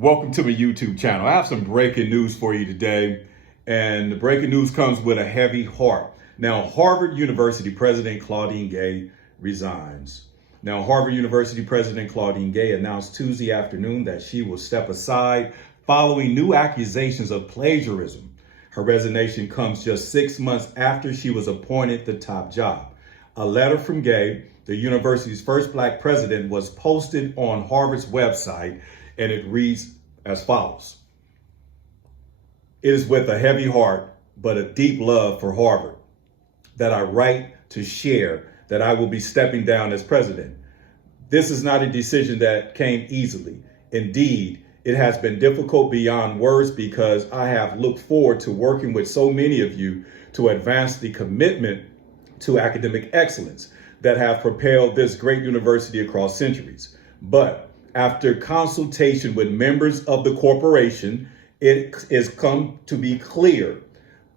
Welcome to my YouTube channel. I have some breaking news for you today, and the breaking news comes with a heavy heart. Now, Harvard University President Claudine Gay resigns. Now, Harvard University President Claudine Gay announced Tuesday afternoon that she will step aside following new accusations of plagiarism. Her resignation comes just 6 months after she was appointed the top job. A letter from Gay, the university's first Black president, was posted on Harvard's website, and it reads as follows. It is with a heavy heart, but a deep love for Harvard, that I write to share that I will be stepping down as president. This is not a decision that came easily. Indeed, it has been difficult beyond words because I have looked forward to working with so many of you to advance the commitment to academic excellence that have propelled this great university across centuries. But after consultation with members of the corporation, it has come to be clear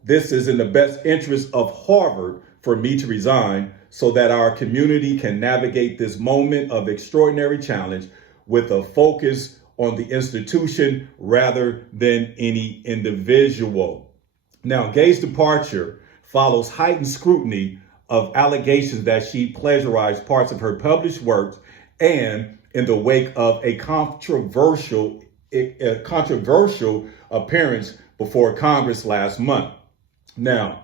this is in the best interest of Harvard for me to resign so that our community can navigate this moment of extraordinary challenge with a focus on the institution rather than any individual. Now, Gay's departure follows heightened scrutiny of allegations that she plagiarized parts of her published works, and in the wake of a controversial appearance before Congress last month. Now,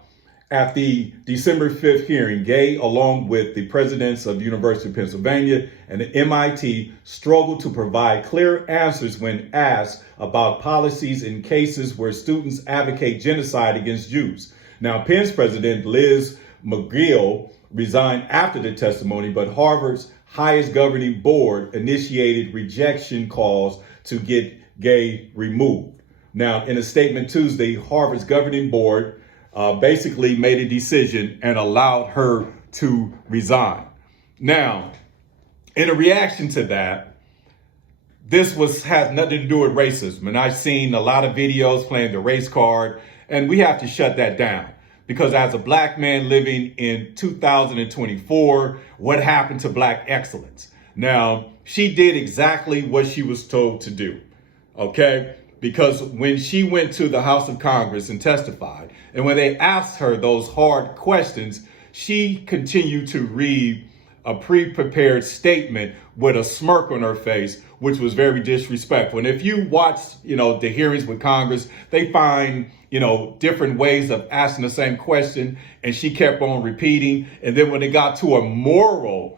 at the December 5th hearing, Gay, along with the presidents of the University of Pennsylvania and the MIT, struggled to provide clear answers when asked about policies in cases where students advocate genocide against Jews. Now, Penn's president, Liz McGill, resigned after the testimony, but Harvard's highest governing board initiated rejection calls to get Gay removed. Now, in a statement Tuesday, Harvard's governing board basically made a decision and allowed her to resign. Now, in a reaction to that, this has nothing to do with racism. And I've seen a lot of videos playing the race card, and we have to shut that down. Because as a Black man living in 2024, what happened to Black excellence? Now, she did exactly what she was told to do, okay? Because when she went to the House of Congress and testified, and when they asked her those hard questions, she continued to read a pre-prepared statement with a smirk on her face, which was very disrespectful. And if you watch, the hearings with Congress, they find, different ways of asking the same question, and she kept on repeating. And then when it got to a moral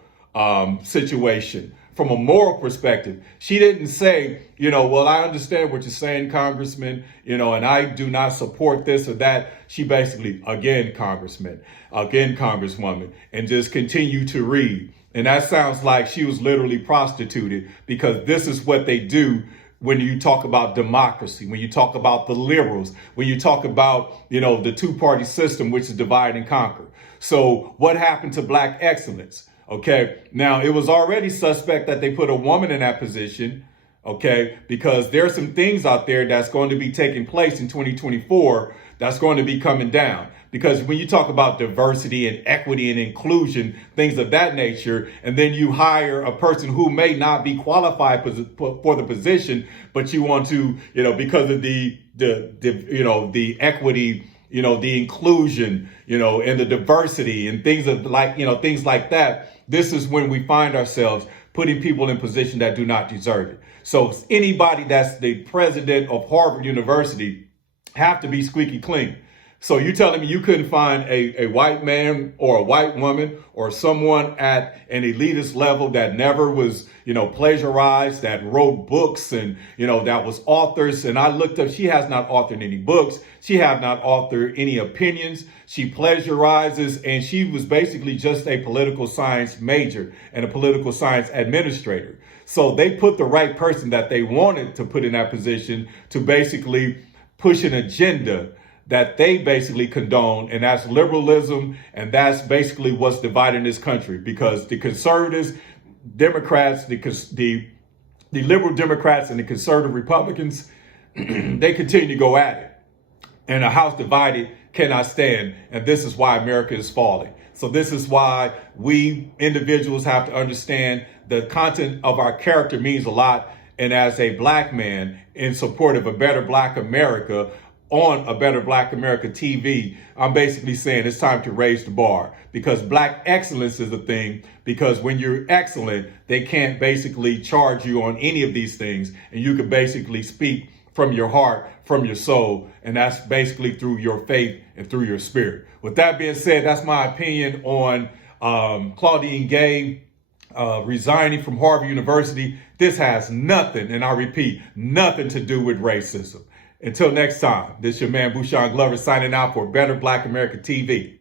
situation, from a moral perspective, she didn't say, well, I understand what you're saying, Congressman, and I do not support this or that. She basically, again, Congressman, again, Congresswoman, and just continued to read. And that sounds like she was literally prostituted, because this is what they do when you talk about democracy, when you talk about the liberals, when you talk about, the two-party system, which is divide and conquer. So what happened to Black excellence? Okay, now it was already suspect that they put a woman in that position, okay, because there are some things out there that's going to be taking place in 2024 that's going to be coming down. Because when you talk about diversity and equity and inclusion, things of that nature, and then you hire a person who may not be qualified for the position, but you want to, because of the equity, the inclusion, and the diversity and things things like that. This is when we find ourselves putting people in position that do not deserve it. So anybody that's the president of Harvard University have to be squeaky clean. So you telling me you couldn't find a white man or a white woman or someone at an elitist level that never was, plagiarized, that wrote books and, that was authors. And I looked up, she has not authored any books. She have not authored any opinions. She plagiarizes, and she was basically just a political science major and a political science administrator. So they put the right person that they wanted to put in that position to basically push an agenda that they basically condone, and that's liberalism, and that's basically what's dividing this country, because the conservatives, Democrats, the liberal Democrats and the conservative Republicans, they continue to go at it. And a house divided cannot stand, and this is why America is falling. So this is why we individuals have to understand the content of our character means a lot, and as a black man in support of a better black America on a Better Black America TV, I'm basically saying it's time to raise the bar, because black excellence is the thing. Because when you're excellent, they can't basically charge you on any of these things, and you can basically speak from your heart, from your soul, and that's basically through your faith and through your spirit. With that being said, that's my opinion on Claudine Gay resigning from Harvard University. This has nothing, and I repeat, nothing to do with racism. Until next time, this is your man Bushan Glover signing out for Better Black America TV.